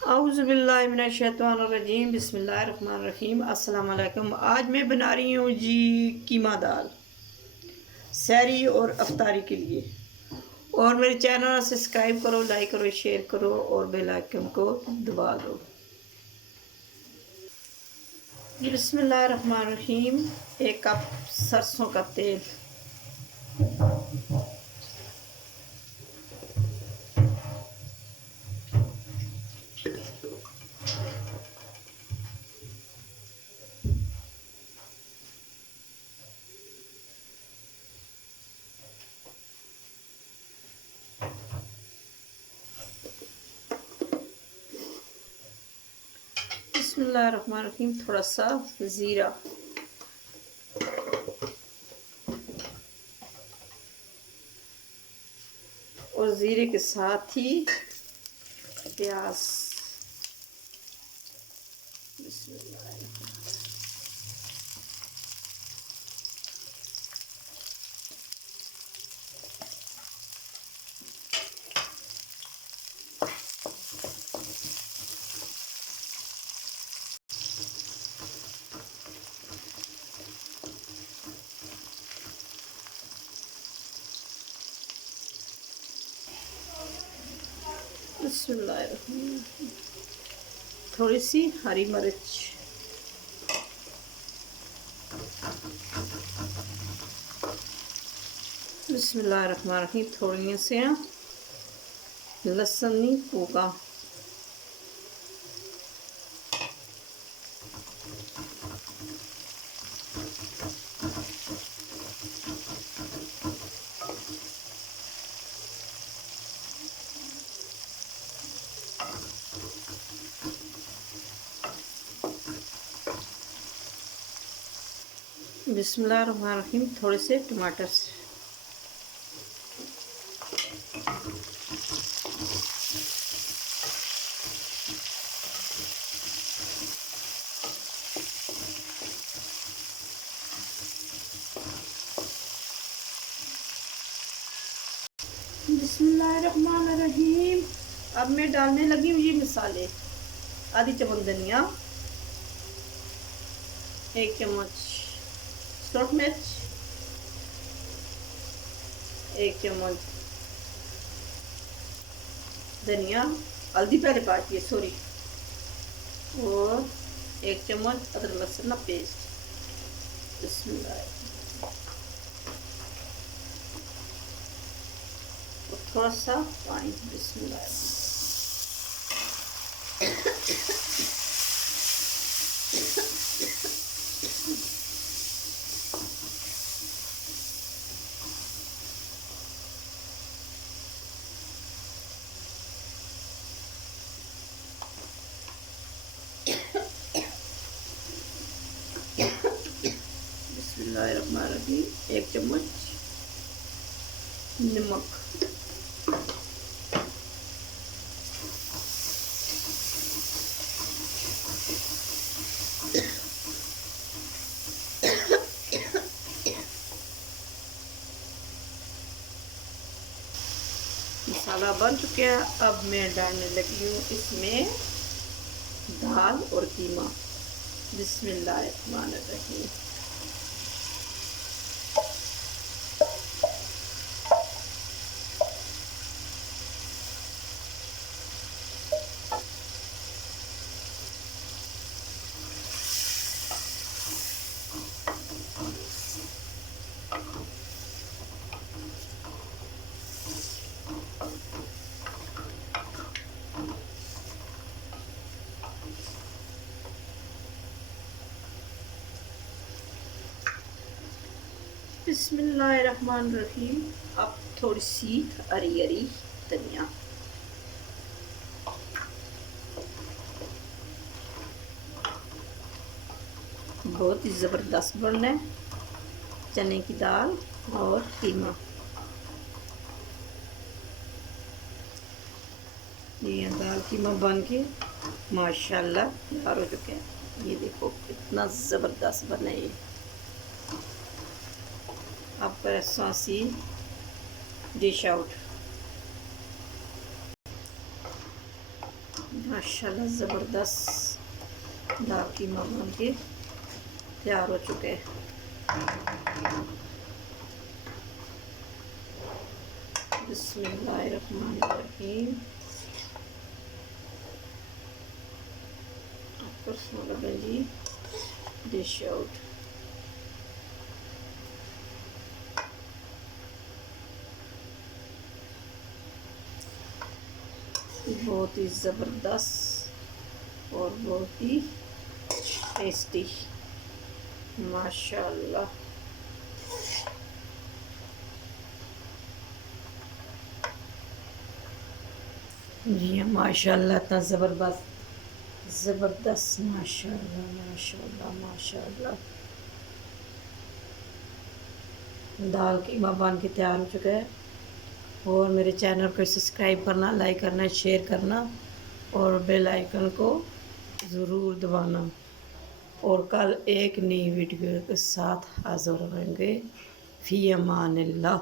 औज़ुबिल्लाहिमिनश्शैतानिर्रजीम बिस्मिल्लाहिर्रहमानिर्रहीम अस्सलाम वालेकुम। आज मैं बना रही हूँ जी कीमा दाल सहरी और अफ्तारी के लिए। और मेरे चैनल सब्सक्राइब करो, लाइक करो, शेयर करो और बेल आइकन को दबा दो। बिस्मिल्लाहिर्रहमानिर्रहीम। 1 कप सरसों का तेल, बिस्मिल्लाहिर्रहमानिर्रहीम, थोड़ा सा ज़ीरा, और ज़ीरे के साथ ही प्याज। बिस्मिल्लाहिर्रहमानिर्रहीम, थोड़ी सी हरी मिर्च, बिस्मिल्लाहिर्रहमानिर्रहीम, थोड़ी से लहसुन पोगा, बिस्मिल्लाहिर्रहमानिर्रहीम, थोड़े से टमाटर। बिस्मिल्लाहिर्रहमानिर्रहीम। अब मैं डालने लगी हूँ ये मसाले। आधी चम्मच धनिया, 1 चम्मच सूरख मिर्च, 1 चम्मच धनिया, हल्दी पहले पाती है सॉरी, और 1 चम्मच अदरक लहसुन का पेस्ट। बिस्मिल्लाह, और थोड़ा सा पानी। बिस्मिल्लाह, बिस्मिल्लाहिर्रहमानिर्रहीम, 1 चम्मच नमक, मसाला बन चुका है। अब मैं डालने लगी हूँ इसमें दाल और कीमा। बिस्मिल्लाहिर्रहमानिर्रहीम, बिस्मिल्लाहिर्रहमानिर्रहीम। अब थोड़ी सी हरी हरी धनिया, बहुत ही ज़बरदस्त बनना है चने की दाल और कीमा। ये दाल कीमा बन के माशाल्लाह तैयार हो चुके हैं। ये देखो कितना ज़बरदस्त बना है ये। आपका ऐसी डिश आउट माशाल्लाह ज़बरदस्त दाल कीमा बन के तैयार हो चुके हैं। बिस्मिल्लाहिर्रहमानिर्रहीम। जी डिश आउट। बहुत ही ज़बरदस्त और बहुत ही टेस्टी माशाल्लाह। जी हाँ माशाल्लाह, इतना ज़बरदस्त माशाल्लाह माशाल्लाह माशाल्लाह। दाल कीमा बन के तैयार हो चुका है। और मेरे चैनल को सब्सक्राइब करना, लाइक करना, शेयर करना और बेल आइकन को ज़रूर दबाना। और कल एक नई वीडियो के साथ हाज़िर होंगे। फ़ी अमानिल्लाह।